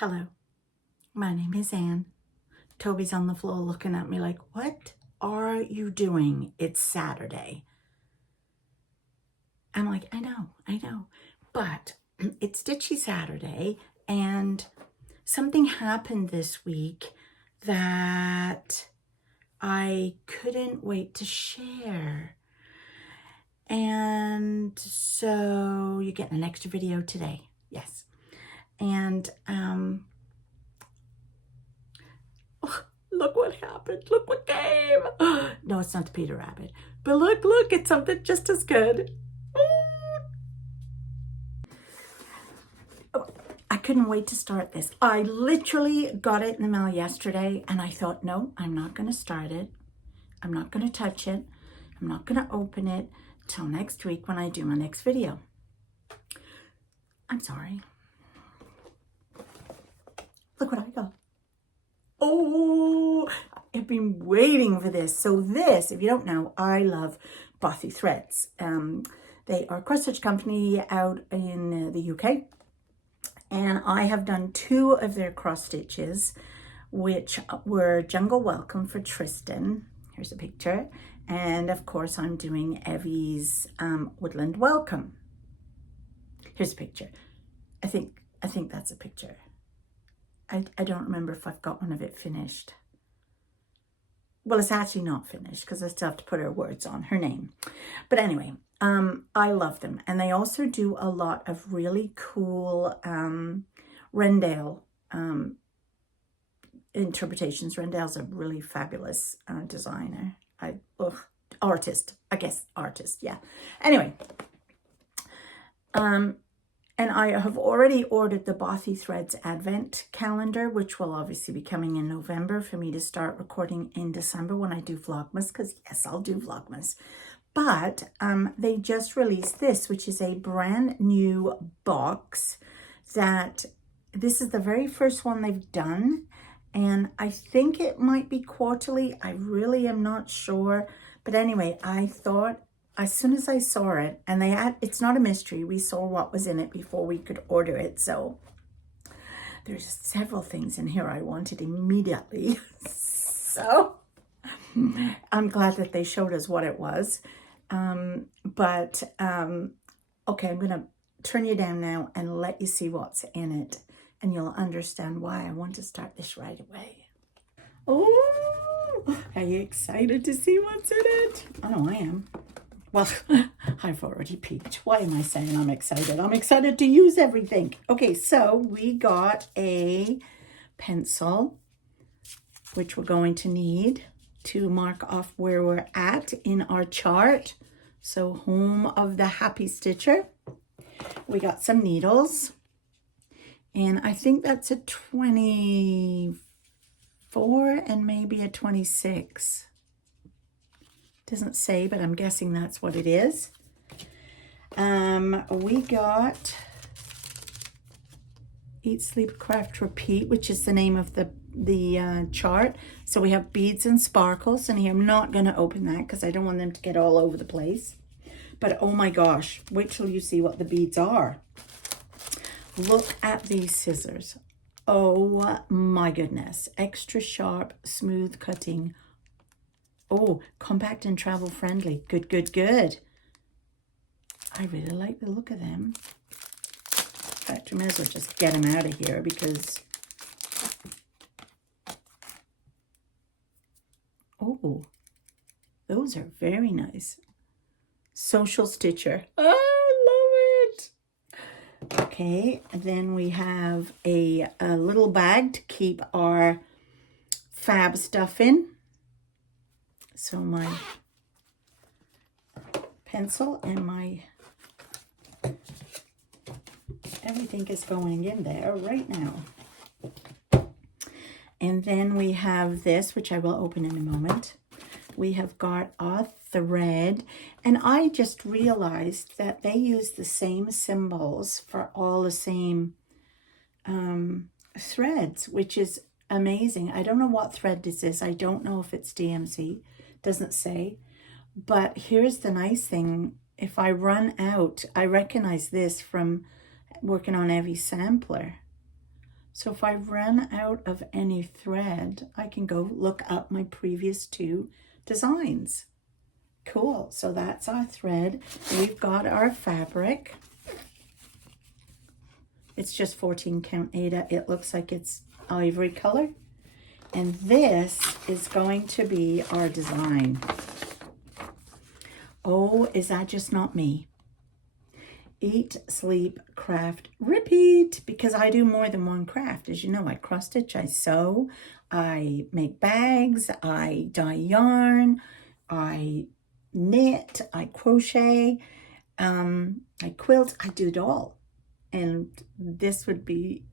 Hello, my name is Anne. Toby's on the floor looking at me like, what are you doing? It's Saturday. I'm like, I know, but it's Stitchy Saturday, and something happened this week that I couldn't wait to share. And so you're getting an extra video today. Yes. And look what happened. Look what came. No, it's not the Peter Rabbit. But look, it's something just as good. I couldn't wait to start this. I literally got it in the mail yesterday, and I thought, no, I'm not going to start it. I'm not going to touch it. I'm not going to open it till next week when I do my next video. I'm sorry. Look what I got. Oh, I've been waiting for this. So this, if you don't know, I love Bothy threads. They are a cross-stitch company out in the UK. And I have done 2 of their cross stitches, which were Jungle Welcome for Tristan. Here's a picture. And of course, I'm doing Evie's Woodland Welcome. Here's a picture. I think that's a picture. I don't remember if I've got one of it finished. Well, it's actually not finished because I still have to put her words on, her name. But anyway, I love them. And they also do a lot of really cool Rendale interpretations. Rendale's a really fabulous designer. Artist, yeah. Anyway, and I have already ordered the Bothy Threads Advent calendar, which will obviously be coming in November for me to start recording in December when I do Vlogmas, because yes, I'll do Vlogmas. But they just released this, which is a brand new box that this is the very first one they've done. And I think it might be quarterly. I really am not sure. But anyway, I thought, as soon as I saw it, and it's not a mystery, we saw what was in it before we could order it. So there's several things in here I wanted immediately. So I'm glad that they showed us what it was. Okay, I'm going to turn you down now and let you see what's in it. And you'll understand why I want to start this right away. Oh, are you excited to see what's in it? I know I am. Well, I've already peeked. Why am I saying I'm excited? I'm excited to use everything. Okay, so we got a pencil, which we're going to need to mark off where we're at in our chart. So home of the happy stitcher. We got some needles. And I think that's a 24 and maybe a 26. Doesn't say, but I'm guessing that's what it is. We got Eat, Sleep, Craft, Repeat, which is the name of the chart. So we have beads and sparkles in here. I'm not going to open that because I don't want them to get all over the place. But oh my gosh, wait till you see what the beads are. Look at these scissors. Oh my goodness. Extra sharp, smooth cutting. Oh, compact and travel friendly. Good. I really like the look of them. In fact, we may as well just get them out of here because... Oh, those are very nice. Sew-cial stitcher. I love it. Okay, and then we have a little bag to keep our fab stuff in. So my pencil and my everything is going in there right now. And then we have this, which I will open in a moment. We have got a thread, and I just realized that they use the same symbols for all the same threads, which is amazing. I don't know what thread this is. I don't know if it's DMC. Doesn't say. But here's the nice thing. If I run out, I recognize this from working on Evie's sampler. So if I run out of any thread, I can go look up my previous 2 designs. Cool. So that's our thread. We've got our fabric. It's just 14 count Aida. It looks like it's ivory color. And this is going to be our design. Oh, is that just not me? Eat, sleep, craft, repeat. Because I do more than one craft. As you know, I cross stitch, I sew, I make bags, I dye yarn, I knit, I crochet, I quilt, I do it all. And this would be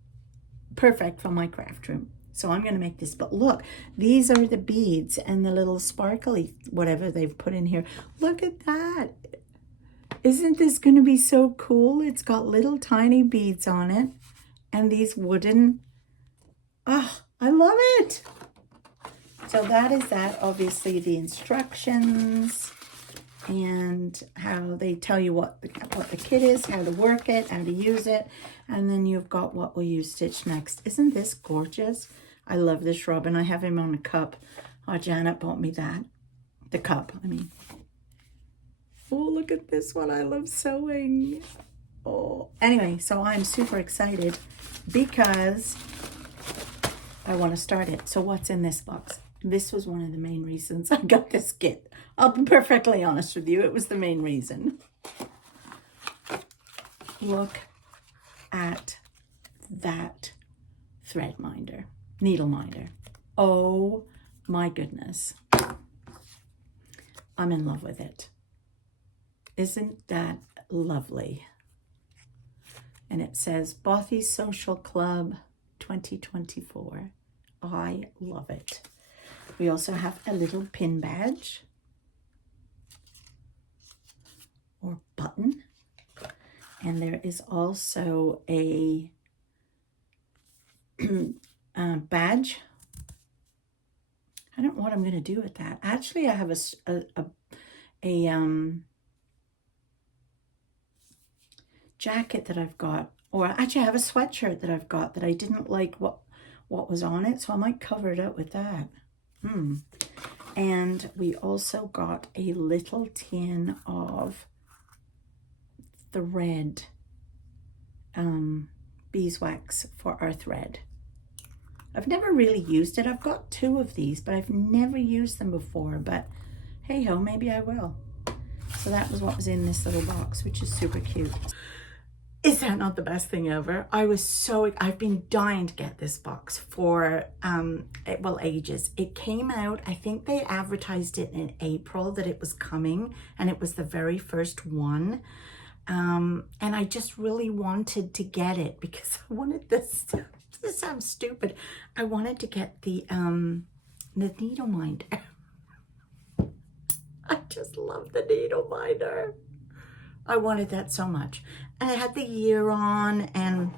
perfect for my craft room. So I'm going to make this. But look, these are the beads and the little sparkly whatever they've put in here. Look at that. Isn't this going to be so cool? It's got little tiny beads on it. And these wooden. Oh, I love it. So that is that. Obviously the instructions and how they tell you what the kit is, how to work it, how to use it. And then you've got what will you stitch next. Isn't this gorgeous? I love this robin. I have him on a cup. Oh, Janet bought me that. The cup, I mean. Oh, look at this one. I love sewing. Oh, anyway, so I'm super excited because I want to start it. So what's in this box? This was one of the main reasons I got this kit. I'll be perfectly honest with you. It was the main reason. Look at that thread minder, needle minder. Oh my goodness. I'm in love with it. Isn't that lovely? And it says Bothy Social Club 2024. I love it. We also have a little pin badge or button. And there is also a badge. I don't know what I'm going to do with that. Actually, I have a jacket that I've got, or actually I have a sweatshirt that I've got that I didn't like what was on it, so I might cover it up with that. And we also got a little tin of thread, beeswax for our thread. I've never really used it. I've got 2 of these, but I've never used them before, but hey ho, maybe I will. So that was what was in this little box, which is super cute. Is that not the best thing ever? I've been dying to get this box for, well, ages. It came out, I think they advertised it in April that it was coming, and it was the very first one. And I just really wanted to get it because I wanted this sounds stupid. I wanted to get the needle minder. I just love the needle minder. I wanted that so much. And I had the year on and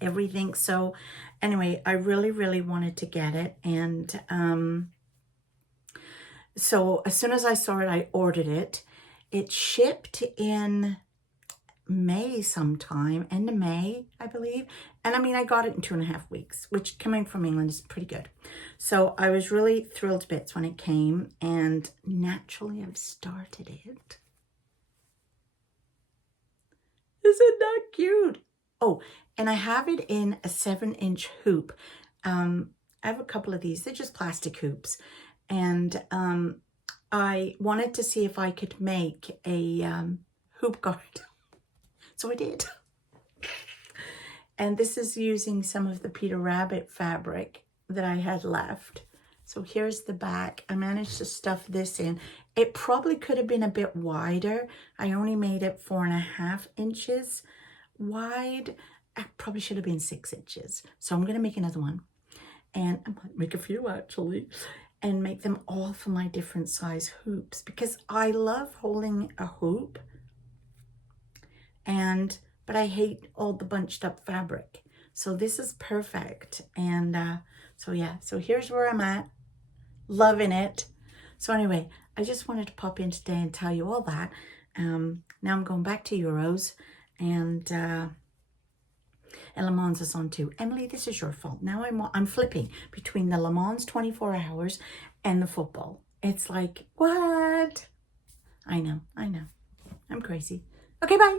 everything. So anyway, I really, really wanted to get it. And so as soon as I saw it, I ordered it. It shipped in May sometime, end of May, I believe. And I mean, I got it in 2.5 weeks, which coming from England is pretty good. So I was really thrilled to bits when it came, and naturally I've started it. Isn't that cute? Oh, and I have it in a 7-inch hoop. I have a couple of these. They're just plastic hoops. And I wanted to see if I could make a hoop guard. So I did. And this is using some of the Peter Rabbit fabric that I had left. So here's the back. I managed to stuff this in. It probably could have been a bit wider. I only made it 4.5 inches wide. I probably should have been 6 inches. So I'm going to make another one. And I might make a few actually. And make them all for my different size hoops. Because I love holding a hoop. But I hate all the bunched up fabric. So this is perfect. And so yeah, so here's where I'm at. Loving it. So anyway, I just wanted to pop in today and tell you all that. Now I'm going back to Euros, and And Le Mans is on too. Emily, this is your fault. Now I'm flipping between the Le Mans 24 hours and the football. It's like, what? I know. I'm crazy. Okay, bye.